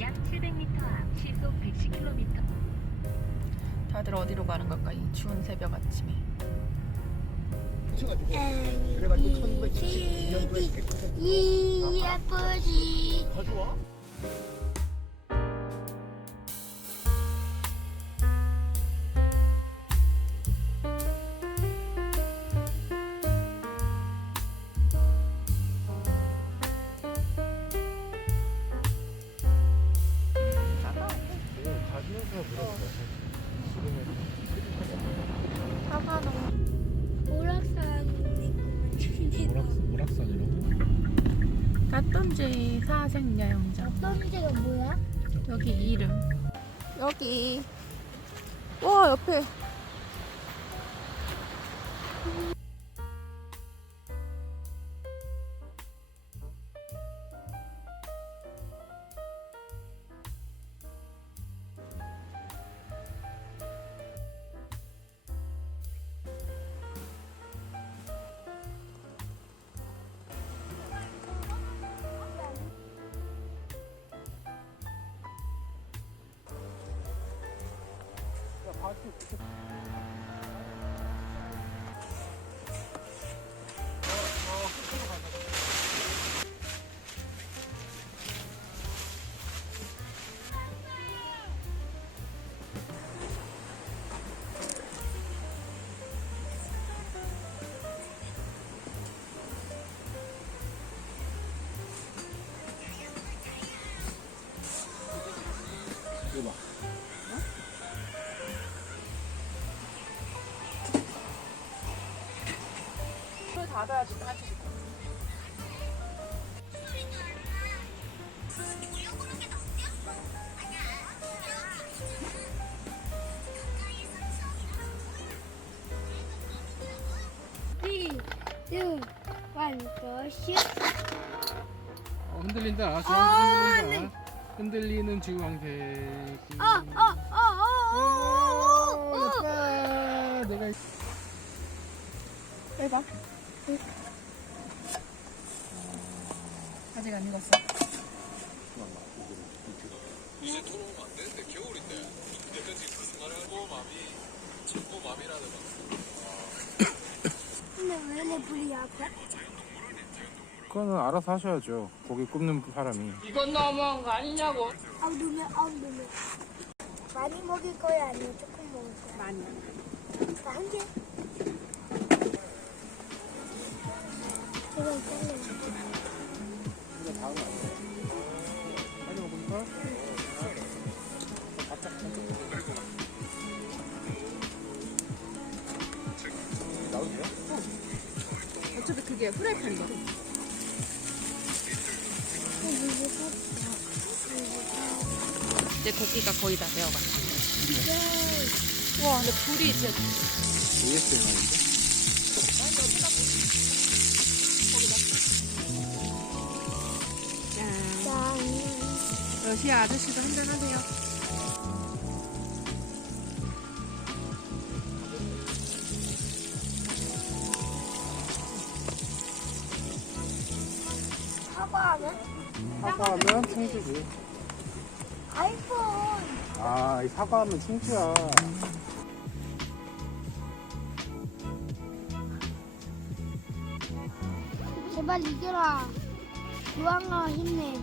약 700m 앞 시속 110km. 다들 어디로 가는 걸까? 이 추운 새벽 아침에. 그래가지고 1972년도에 이 아버지 더 좋아? 오락산이구만. 갓던지 사생야영장. 어떤 데가 뭐야? 여기 이름. 여기. 와, 옆에. 이거 봐. 불 닫아야지 또 할수 있어. 흔들린다. 아, 흔들린다. 흔들리는 주황색. 예뻐. 내가 해봐. 아직 안 익었어. 이제 돌아오면 안 되는데 겨울인데 내든지 무슨 말을 하고 마음이 친구 마음이라든가 근데 왜 내 불이 아파? 그거는 알아서 하셔야죠. 고기 굽는 사람이. 이건 너무한 거 아니냐고. 아우 누면 많이 먹을 거야 아니면 조금 먹을 거야? 많이. 한 개? 제발 잘라. 이거 다음 아니야? 빨리 먹을까? 나도 돼요? 어차피 그게 프라이팬이거든. 이제 고기가 거의 다 되어갔어. 와, 근데 불이 진짜 ASMR인데? 짠. 짠. 러시아 아저씨도 한잔 하세요. 사과하면? 사과하면 충주지. 아이폰. 아, 이 사과하면 충주야. 제발 이겨라. 유황아 힘내.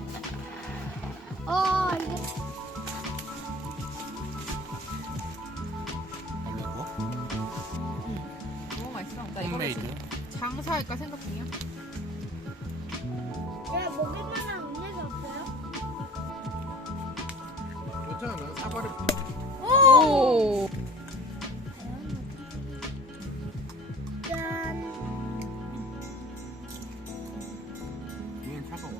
이게 너무 맛있어. 나 이거 홈메이드. 장사할까 생각 중이야. 내가 먹을 만한 문제가 없어요? 괜찮아. 사과를 오. 짠. 위엔 차가워.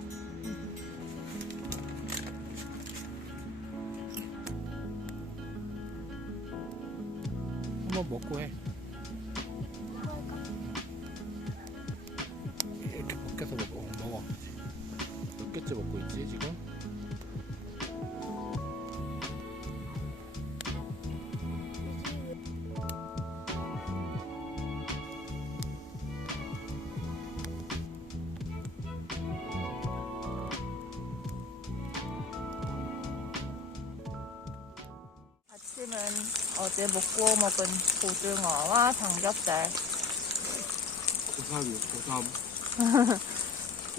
한번 먹고 해. 이렇게 벗겨서 먹어. 몇 개째 먹고 있지 지금? 어제 못 구워 먹은 고등어와 삼겹살. 고삼이요, 고삼.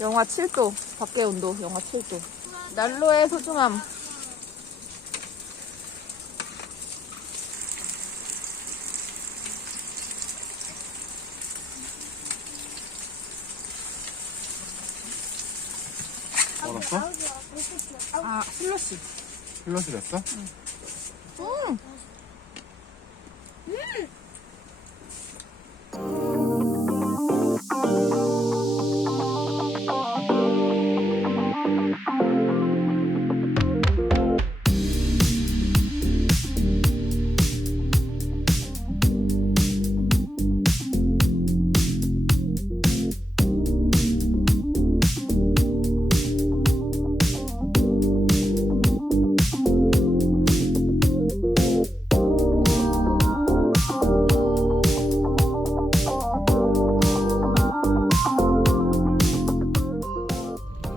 영하 7도. 밖에 온도 영하 7도. 난로의 소중함. 얼었어? 아, 슬러시. 플러스 됐어?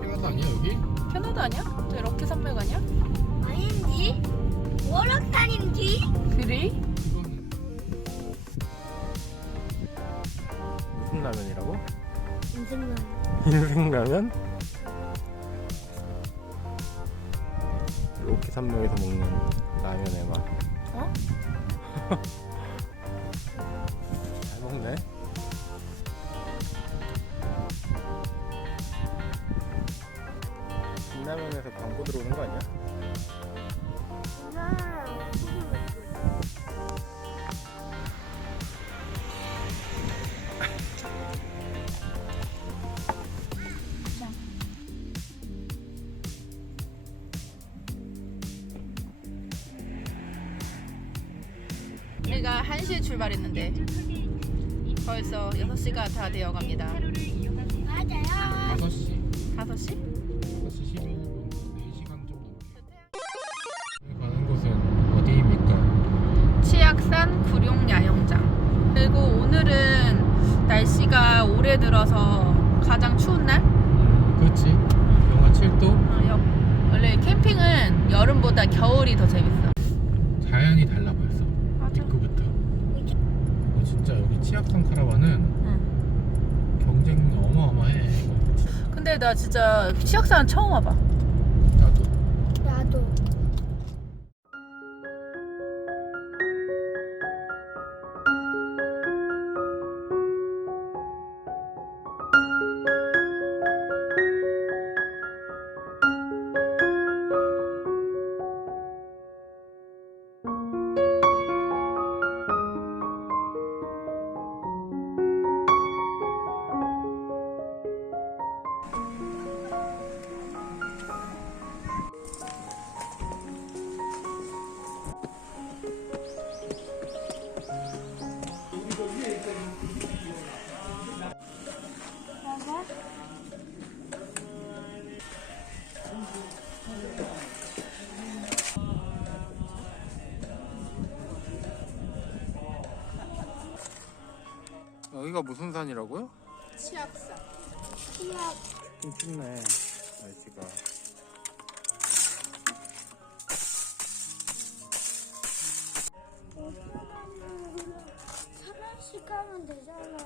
캐나다 아니야 여기? 캐나다 아니야? 저 럭키 산맥 아니야? 아닌지? 월악산인지? 그래? 이건 무슨 라면이라고? 인생라면. 인생라면? 이렇게 산맥에서 먹는 라면의 맛. 어? 잘 먹네. 진라면에서 광고 들어오는 거 아니야? 우리가 1시에 출발했는데 벌써 6시가 다 되어 갑니다. 차로를 이용하세요. 맞아요. 5시. 5시? 5시 11분. 4시간 정도. 여기 가는 곳은 어디입니까? 치악산 구룡야영장. 그리고 오늘은 날씨가 올해 들어서 가장 추운 날? 그렇지. 영하 7도. 원래 캠핑은 여름보다 겨울이 더 재밌어. 자연이 달라 벌써. 맞아. 입구부터. 진짜 여기 치악산 카라반은 응. 경쟁 어마어마해. 근데 나 진짜 치악산 처음 와봐. 나도. 나도. 여기가 무슨 산이라고요? 치악산. 좀 춥네 날씨가. 하나씩 가면 되잖아.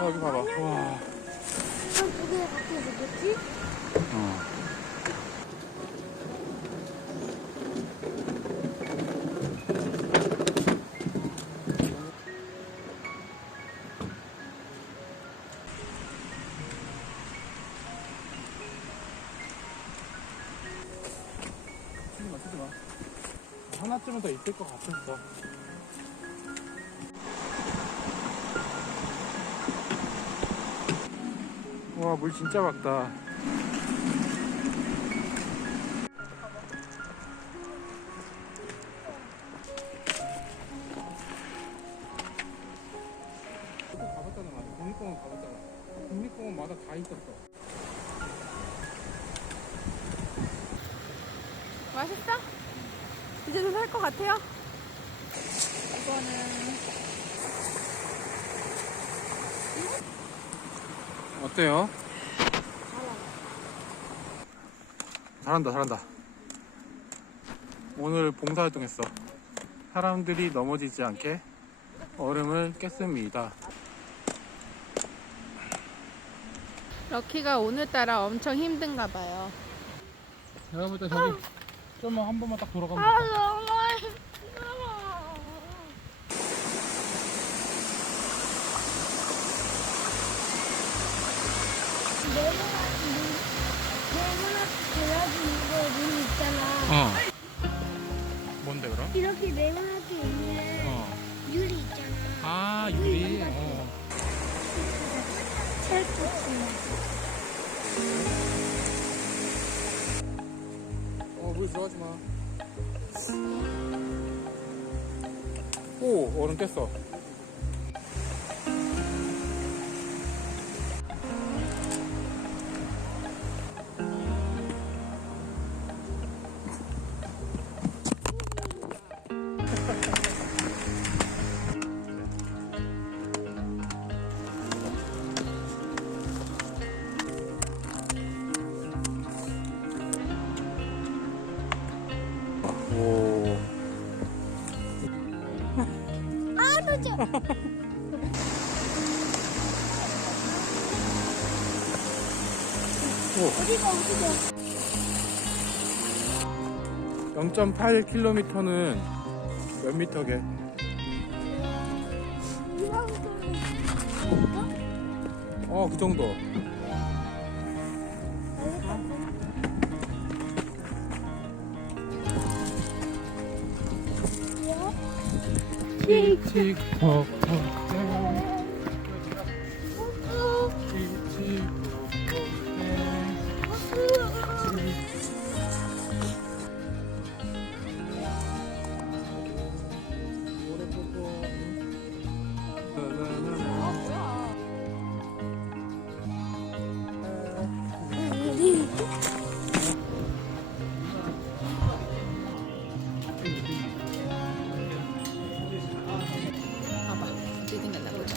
여기 봐봐. 와. 두 개 밖에 있겠지? 쓰지 마. 하나쯤은 더 있을 것 같았어. 와, 물 진짜 맑다. 가봤잖아, 맞아. 국립공원 가봤잖아. 국립공원 마다 다 있었어. 맛있어? 이제 좀 살 것 같아요? 이거는 어때요? 잘한다. 오늘 봉사활동 했어. 사람들이 넘어지지 않게 얼음을 깼습니다. 럭키가 오늘따라 엄청 힘든가 봐요. 내가 볼 때 저기 좀만 한 번만 딱 돌아가면 아, 돼. 너무 힘들어. 네모나게 돼가지고 이거 문 있잖아. 뭔데 그럼? 이렇게 네모나게 있는 유리 있잖아. 아 유리. 물 들어가지 마. 오 얼음 깼어. 오. 아, 터져. 어디가 어디가? 0.8km는 몇 미터게? 그 정도. 틱틱톡톡 봐봐. 어떻게 생겼나 보자.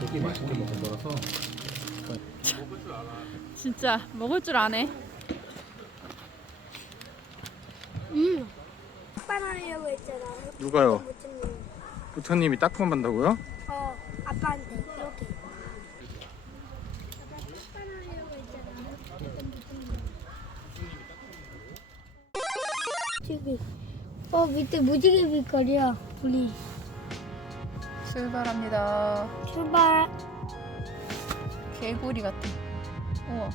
되게 맛있게 먹은 거라서. 진짜 먹을 줄 아네. 아빠랑 했잖아. 누가요? 부처님. 부처님이 딱품 한다고요? 아빠한테 이렇게. 아빠랑 했잖아. 저기 밑에 무지개 빛깔이야. 우리 출발합니다. 출발. 개구리 같아. 우와.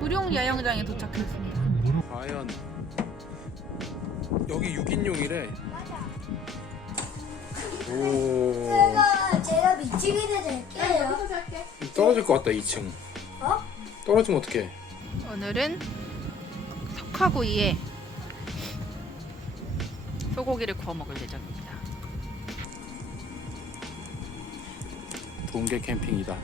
무룡 야영장에 도착했습니다. 과연 여기 6인용이래. 오. 제가 미치게 될게요. 떨어질 것 같다 2층. 떨어지면 어떡해? 오늘은 석화구이에 소고기를 구워 먹을 예정입니다. 동계 캠핑이다.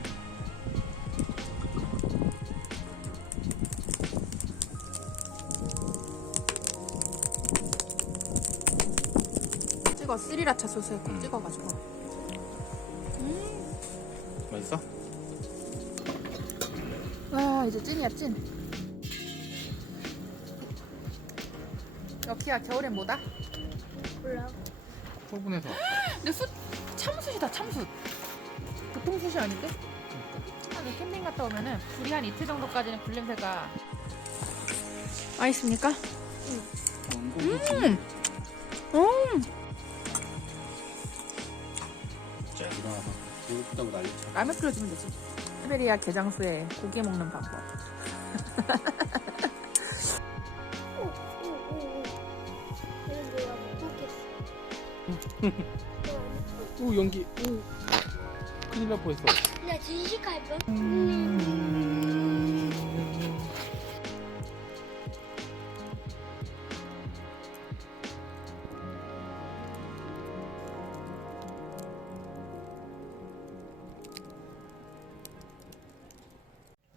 찍어 스리라차 소스에 꼭 찍어가지고. 맛있어? 와 이제 찐이야 찐. 럭키야 겨울엔 뭐다? 몰라. 소분해서. 근데 참숯이다 참숯. 보통 숯이 아닌데? 한 캠핑 갔다 오면은 불이 한 이틀 정도까지는 불냄새가 맛있습니까? 배고프다고 난리쳐. 라면 끓여주면 되지. 시베리아 게장수에 고기 먹는 방법. 오 연기. 오 큰일 날 뻔했어. 나 진식할 뻔.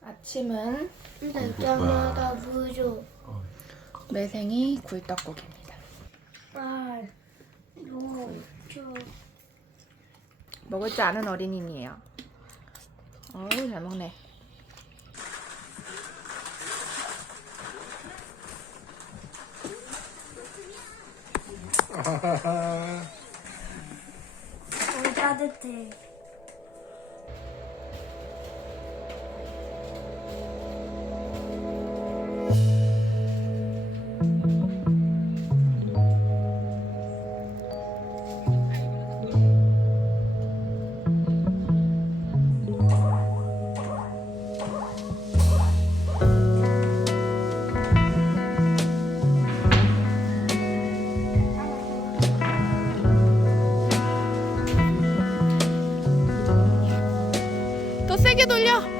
아침은 날짜마다 무조. 매생이 굴떡국입니다. 아, 무조. 먹을 줄 아는 어린이니에요. 어우 잘 먹네. 안 따뜻해. 더 세게 돌려.